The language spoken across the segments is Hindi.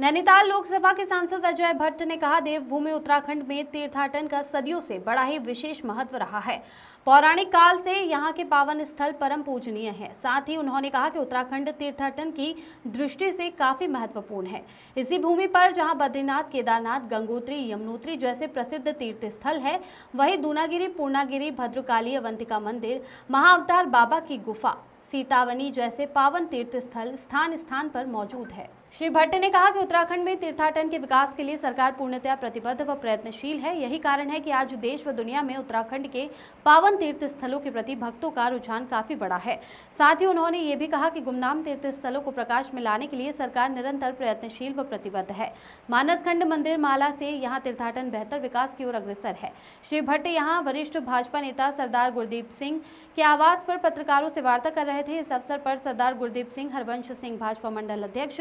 नैनीताल लोकसभा के सांसद अजय भट्ट ने कहा, देवभूमि उत्तराखंड में तीर्थाटन का सदियों से बड़ा ही विशेष महत्व रहा है। पौराणिक काल से यहाँ के पावन स्थल परम पूजनीय है। साथ ही उन्होंने कहा कि उत्तराखंड तीर्थाटन की दृष्टि से काफी महत्वपूर्ण है। इसी भूमि पर जहाँ बद्रीनाथ, केदारनाथ, गंगोत्री, यमुनोत्री जैसे प्रसिद्ध तीर्थ स्थल है, वहीं दूनागिरी, पूर्णागिरी, भद्रकाली, अवंतिका मंदिर, महाअवतार बाबा की गुफा, सीतावनी जैसे पावन तीर्थ स्थल स्थान स्थान पर मौजूद है। श्री भट्ट ने कहा कि उत्तराखंड में तीर्थाटन के विकास के लिए सरकार पूर्णतया प्रतिबद्ध व प्रयत्नशील है। यही कारण है कि आज देश व दुनिया में उत्तराखंड के पावन तीर्थ स्थलों के प्रति भक्तों का रुझान काफी बड़ा है। साथ ही उन्होंने ये भी कहा कि गुमनाम तीर्थ स्थलों को प्रकाश में लाने के लिए सरकार निरंतर प्रयत्नशील व प्रतिबद्ध है। मानसखंड मंदिर माला से यहाँ तीर्थाटन बेहतर विकास की ओर अग्रसर है। श्री भट्ट यहाँ वरिष्ठ भाजपा नेता सरदार गुरदीप सिंह के आवास पर पत्रकारों से वार्ता कर रहे थे। इस अवसर पर सरदार गुरदीप सिंह, हरवंश सिंह भाजपा मंडल अध्यक्ष,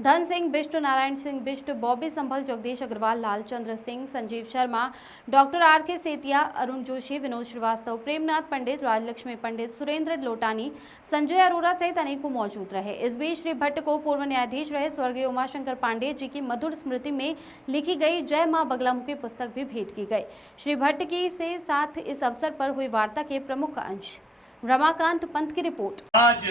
धन सिंह बिष्ट, नारायण सिंह बिष्ट, बॉबी संभल, जगदीश अग्रवाल, लालचंद्र सिंह, संजीव शर्मा, डॉक्टर आर.के. सेतिया, अरुण जोशी, विनोद श्रीवास्तव, प्रेमनाथ पंडित, राजलक्ष्मी पंडित, सुरेंद्र लोटानी, संजय अरोड़ा सहित अनेकों मौजूद रहे। इस बीच श्री भट्ट को पूर्व न्यायाधीश रहे स्वर्गीय उमाशंकर पांडेय जी की मधुर स्मृति में लिखी गई जय मां बगलामुखी पुस्तक भी भेंट की गई। श्री भट्ट की से साथ इस अवसर पर हुई वार्ता के प्रमुख अंश। रमाकांत पंत की रिपोर्ट। आज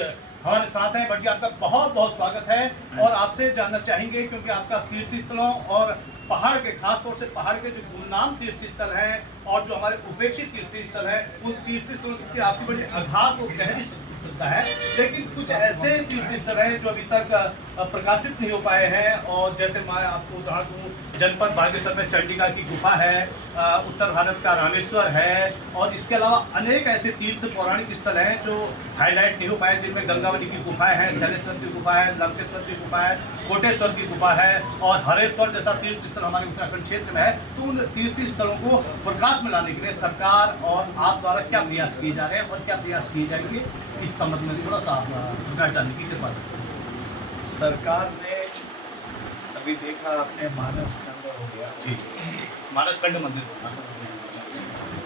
हमारे साथ हैं भट्ट जी, आपका बहुत बहुत स्वागत है और आपसे जानना चाहेंगे क्योंकि आपका तीर्थ स्थलों और पहाड़ के, खास तौर से पहाड़ के जो गुमनाम तीर्थ स्थल हैं और जो हमारे उपेक्षित तीर्थ स्थल हैं, उन तीर्थ स्थलों की आपकी बड़ी अगाध और गहरी श्रद्धा है, लेकिन कुछ ऐसे तीर्थ स्थल हैं जो अभी तक प्रकाशित नहीं हो पाए हैं। और जैसे मैं आपको उदाहरण दूँ, जनपद बागेश्वर में चंडिका की गुफा है, उत्तर भारत का रामेश्वर है और इसके अलावा अनेक ऐसे तीर्थ पौराणिक स्थल हैं जो हाईलाइट नहीं हो पाए, जिनमें गंगावली की गुफा है, शैलेश्वर की गुफा है, लंकेश्वर की गुफा है, कोटेश्वर की गुफा है और हरेश्वर जैसा तीर्थ स्थल हमारे उत्तराखंड क्षेत्र में है। तो उन तीर्थ स्थलों को प्रकाश में लाने के लिए सरकार और आप द्वारा क्या प्रयास किए जा रहे हैं और क्या प्रयास किए जाएंगे, इस संबंध में थोड़ा सा प्रकाश डालने की कृपा करें। सरकार ने अभी देखा, आपने मानसखंड हो गया जी, मानसखंड मंदिर,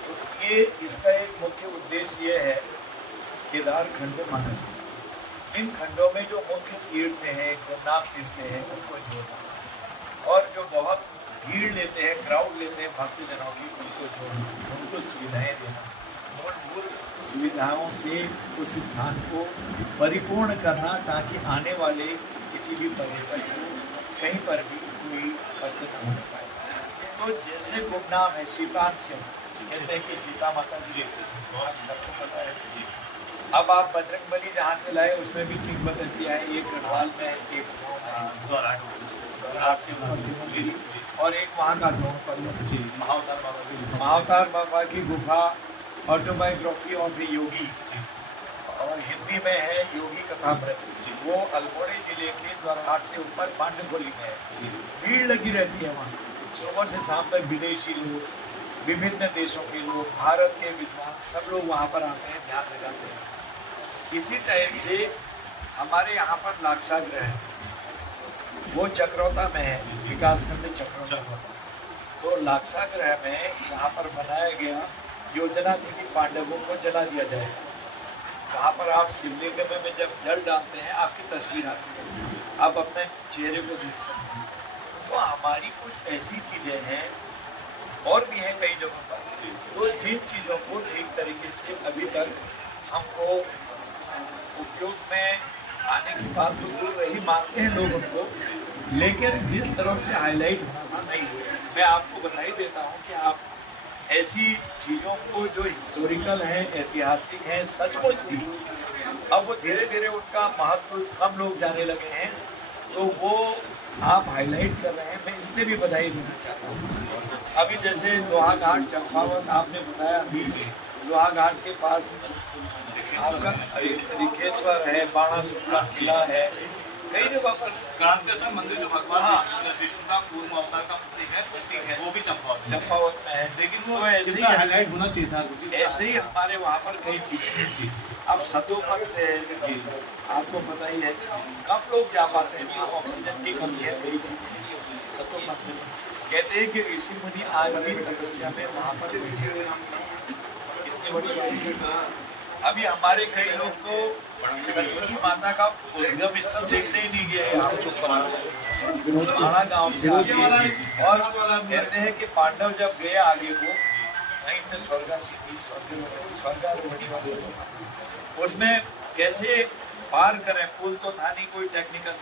तो ये इसका एक मुख्य उद्देश्य ये है, केदार खंड, मानसखंड, इन खंडों में जो मुख्य तीर्थ हैं, गुमनाम तीर्थ हैं, उनको जोड़ना और जो बहुत भीड़ लेते हैं, क्राउड लेते हैं भक्तजनों की, उनको जोड़ना, उनको सुविधाएं देना, मूलभूत सुविधाओं से उस स्थान को परिपूर्ण करना, ताकि आने वाले किसी भी पर्यटक को कहीं पर भी कोई कष्ट न होने पाए। तो जैसे गुमनाम है, सीतांश कहते हैं कि सीता माता जी, सबको पता है जी। अब आप बजरंगबली जहाँ से लाए उसमें भी किंवदंती है, एक गढ़वाल में, एक द्वाराट से ऊपर और एक वहाँ का जी, महाअवतार बाबा की गुफा, autobiography of the Yogi ji, और हिंदी में है योगी कथामृत जी, वो अल्मोड़ा जिले के द्वाराट से ऊपर पांडवली में है जी। भीड़ लगी रहती है वहाँ, सुबह से शाम तक विदेशी लोग, विभिन्न देशों के लोग, भारत के विद्वान, सब लोग वहाँ पर आते हैं, ध्यान लगाते हैं। इसी टाइम से हमारे यहाँ पर लाक्षागृह है, वो चक्रौता में है, विकासखंड चक्रौता। तो लाक्षागृह में यहाँ पर बनाया गया, योजना थी कि पांडवों को जला दिया जाएगा। वहाँ पर आप शिवलिंग में जब जल डालते हैं, आपकी तस्वीर आती है, आप अपने चेहरे को देख सकते हैं। तो हमारी कुछ ऐसी चीज़ें हैं और भी हैं कई जगहों पर, तो जिन चीज़ों को ठीक तरीके से अभी तक हमको उपयोग में आने की बात तो दूर रही, मानते हैं लोग उनको, लेकिन जिस तरह से हाईलाइट होना था नहीं हुआ। मैं आपको बधाई देता हूँ कि आप ऐसी चीज़ों को जो हिस्टोरिकल हैं, ऐतिहासिक हैं, सचमुच थी, अब वो धीरे धीरे उनका महत्व कम लोग जाने लगे हैं, तो वो आप हाईलाइट कर रहे हैं, मैं इसलिए भी बधाई देना चाहता हूँ। अभी जैसे लोहाघाट, चंपावत आपने बताया, अभी लोहाघाट के पास आपका रिखेश्वर है, बाणासुर का किला है, कई जगह पर क्रांतेश्वर मंदिर जो भगवान विष्णु का पूर्व अवतार का प्रतीक है, वो भी चंपावत में है, लेकिन वो तो ऐसे ही हाईलाइट होना चाहिए था। ऐसे ही हमारे वहाँ पर कई चीज़ें हैं जी। अब सतोपंथ है जी, आपको पता ही है, कम लोग जा पाते हैं, तो ऑक्सीजन की कमी है, कई चीज़ें हैं। सतोपंथ कहते हैं कि ऋषि मुनि आज भी तपस्या में वहाँ पर इतनी बड़ी अभी हमारे कई लोग तो सरस्वती माता का उद्गम स्थल देखने ही नहीं गए हैं। माणा गांव से आगे और कहते हैं कि पांडव जब गए आगे को वहीं से स्वर्गासी थी, स्वर्गारोहणी वाला उसमें कैसे पार करें, पुल तो था नहीं कोई टेक्निकल।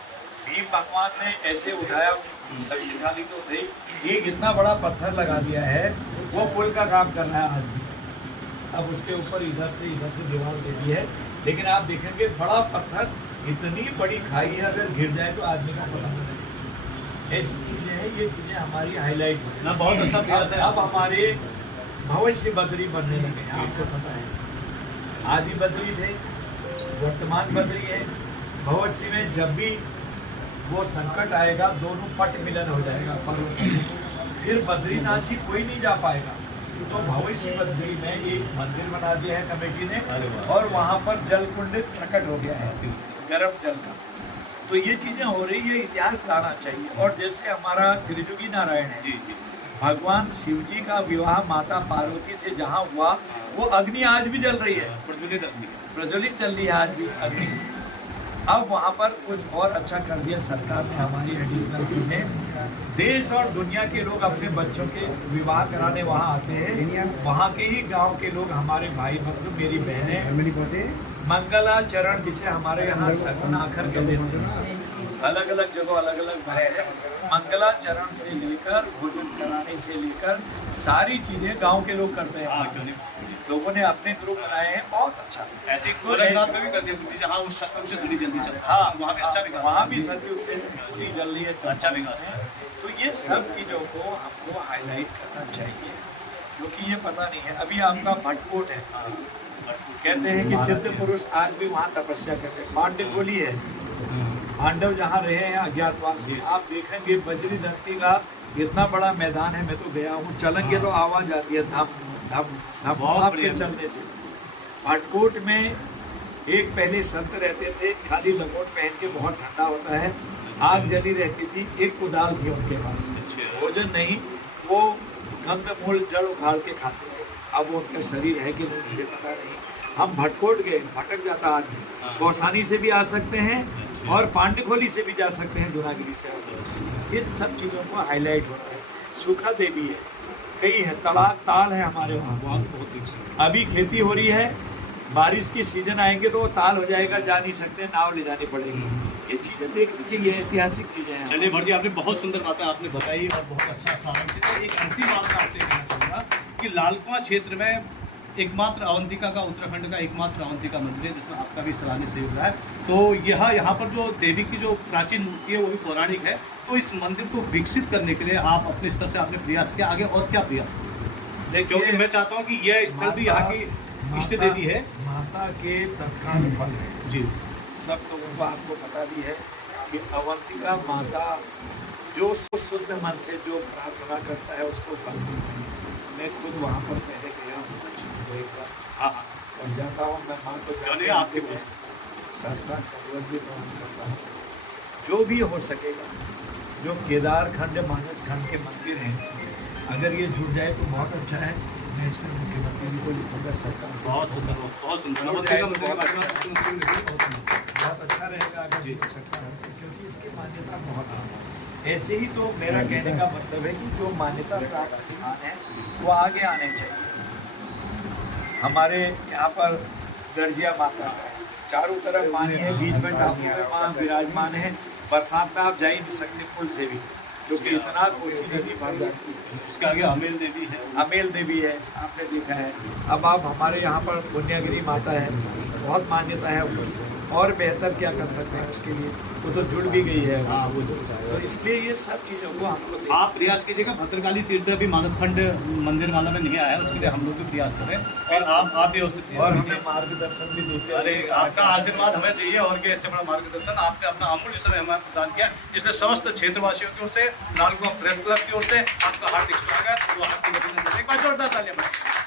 भीम भगवान ने ऐसे उठाया, शक्तिशाली तो थे, एक इतना बड़ा पत्थर लगा दिया है, वो पुल का काम कर रहा है आज भी। अब उसके ऊपर इधर से दीवार दे दी है, लेकिन आप देखेंगे बड़ा पत्थर, इतनी बड़ी खाई है, अगर गिर जाए तो आदमी का पता नहीं लगेगा। ऐसी चीजें हैं, ये चीजें हमारी हाईलाइट हो ना, बहुत अच्छा प्रयास है। अब हमारे भविष्य बद्री बनने लगे हैं, आपको पता है। आदि बद्री थे, वर्तमान बद्री है। भविष्य में जब भी वो संकट आएगा, दोनों पट मिलन हो जाएगा पर्वत, फिर बद्रीनाथ जी कोई नहीं जा पाएगा। तो भविष्य बद्री में एक मंदिर बना दिया है कमेटी ने, और वहाँ पर जल कुंड प्रकट हो गया है गर्म जल का। तो ये चीजें हो रही है, इतिहास लाना चाहिए। और जैसे हमारा त्रिजुगी नारायण है, जी, भगवान शिव जी का विवाह माता पार्वती से जहाँ हुआ, वो अग्नि आज भी जल रही है, प्रज्वलित चल रही है आज भी अग्नि। अब वहाँ पर कुछ और अच्छा कर दिया सरकार ने, हमारी एडिशनल चीजें। देश और दुनिया के लोग अपने बच्चों के विवाह कराने वहाँ आते हैं। वहाँ के ही गांव के लोग, हमारे भाई बंधु, मेरी बहनें, मंगलाचरण जिसे हमारे यहाँ सगुन आखर कहते हैं, अलग अलग जगह अलग अलग भाई है। मंगलाचरण से लेकर भोजन कराने से लेकर सारी चीजें गांव के लोग करते हैं। लोगों ने अपने ग्रुप बनाए हैं, बहुत अच्छा। ऐसे गोरखनाथ में भी कर दिया, जहाँ उस सतयुग से धुनी जल्दी चलता है। हाँ, वहाँ भी अच्छा विकास, वहाँ भी सतयुग से धुनी जल रही है, अच्छा विकास है। तो ये सब चीज़ों को हमको हाईलाइट करना चाहिए, क्योंकि ये पता नहीं है। अभी आपका भटकोट है, कहते हैं कि सिद्ध पुरुष आज भी वहाँ तपस्या करते हैं। पांडवकोली है, पांडव जहाँ रहे हैं अज्ञातवास में, आप देखेंगे बजरी धरती का इतना बड़ा मैदान है। मैं तो गया हूँ, चलेंगे तो आवाज आती है धम धम धम आपके चलने से। भटकोट में एक पहले संत रहते थे, खाली लंगोट पहन के, बहुत ठंडा होता है, आग जली रहती थी, एक कुदाल थी उनके पास, भोजन नहीं, वो कंदमूल जड़ उखाड़ के खाते थे। अब वो उनका शरीर है कि नहीं मुझे पता नहीं। हम भटकोट गए, भटक जाता आदमी, कौसानी से भी आ सकते हैं और पांडवकोली से भी जा सकते हैं, गुनागिरी से। इन सब चीज़ों को हाईलाइट होता है। सुखा देवी है, कई है, तड़ाक ताल है हमारे वहाँ, बहुत। अभी खेती हो रही है, बारिश की सीजन आएंगे तो वो ताल हो जाएगा, जा नहीं सकते, नाव ले जानी पड़ेगी। ये चीज़ें देखनी चाहिए, ऐतिहासिक चीज़ें हैं। चलिए भट्ट जी, आपने बहुत सुंदर बातें आपने बताई और बहुत अच्छा सारांश दिया। एक अंतिम बात मैं आपसे कहना चाहूँगा कि लालकुआं क्षेत्र में एकमात्र अवंतिका का, उत्तराखंड का एकमात्र अवंतिका मंदिर है, जिसमें आपका भी सराहनीय सहयोग रहा है। तो यहाँ पर जो देवी की जो प्राचीन मूर्ति है वो भी पौराणिक है। तो इस मंदिर को विकसित करने के लिए आप अपने स्तर से आपने प्रयास किया, आगे और क्या प्रयास किया? क्योंकि मैं चाहता हूँ कि यह स्थल भी यहाँ की इष्ट देवी है, माता के तत्काल फल है जी। सब लोगों को आपको पता भी है कि अवंतिका माता जो शुद्ध मन से जो प्रार्थना करता है उसको फल मिलता है। मैं खुद वहाँ पर पहले गया हूँ, एक बार हाँ, और जाता हूँ, मैं माँ को नहीं, आपके संस्थान का भी प्रणाम करता हूँ। जो भी हो सकेगा, जो केदार खंड मानस खंड के मंदिर हैं, अगर ये जुड़ जाए तो बहुत अच्छा है। मैं इसमें मुख्यमंत्री जी को लिखूंगा, सरकार बहुत सुंदर, बहुत सुंदर, बहुत अच्छा रहेगा अगर जुड़ सकता है, क्योंकि इसकी मान्यता बहुत है। ऐसे ही तो मेरा कहने का मतलब है कि जो मान्यता प्राप्त स्थान है वो आगे आने चाहिए। हमारे यहाँ पर गर्जिया माता है, चारों तरफ पानी है, बीच में टापू में माँ विराजमान है। बरसात में आप जा ही नहीं सकते पुल से भी, क्योंकि इतना कोसी नदी भर जाती है। उसके आगे अमेल देवी है, अमेल देवी है, आपने देखा है। अब आप हमारे यहाँ पर पुण्यागिरी माता है, बहुत मान्यता है। और बेहतर क्या कर सकते हैं उसके लिए, वो तो जुड़ भी गई है। हाँ, वो तो इसलिए ये सब चीज़ों को हम लोग आप प्रयास कीजिएगा। भद्रकाली तीर्थ अभी मानसखंड मंदिर माला में नहीं आया, उसके लिए हम लोग भी प्रयास करें और आप भी और हमें मार्गदर्शन भी देते हैं। अरे आपका आशीर्वाद हमें चाहिए और क्या, इससे बड़ा मार्गदर्शन आपने अपना अमूल्य समय हमें प्रदान किया। इसलिए समस्त क्षेत्रवासियों की ओर से, लालकुआं प्रेस क्लब की ओर से आपका हार्दिक स्वागत। एक बार जोरदार तालियां बजाइए।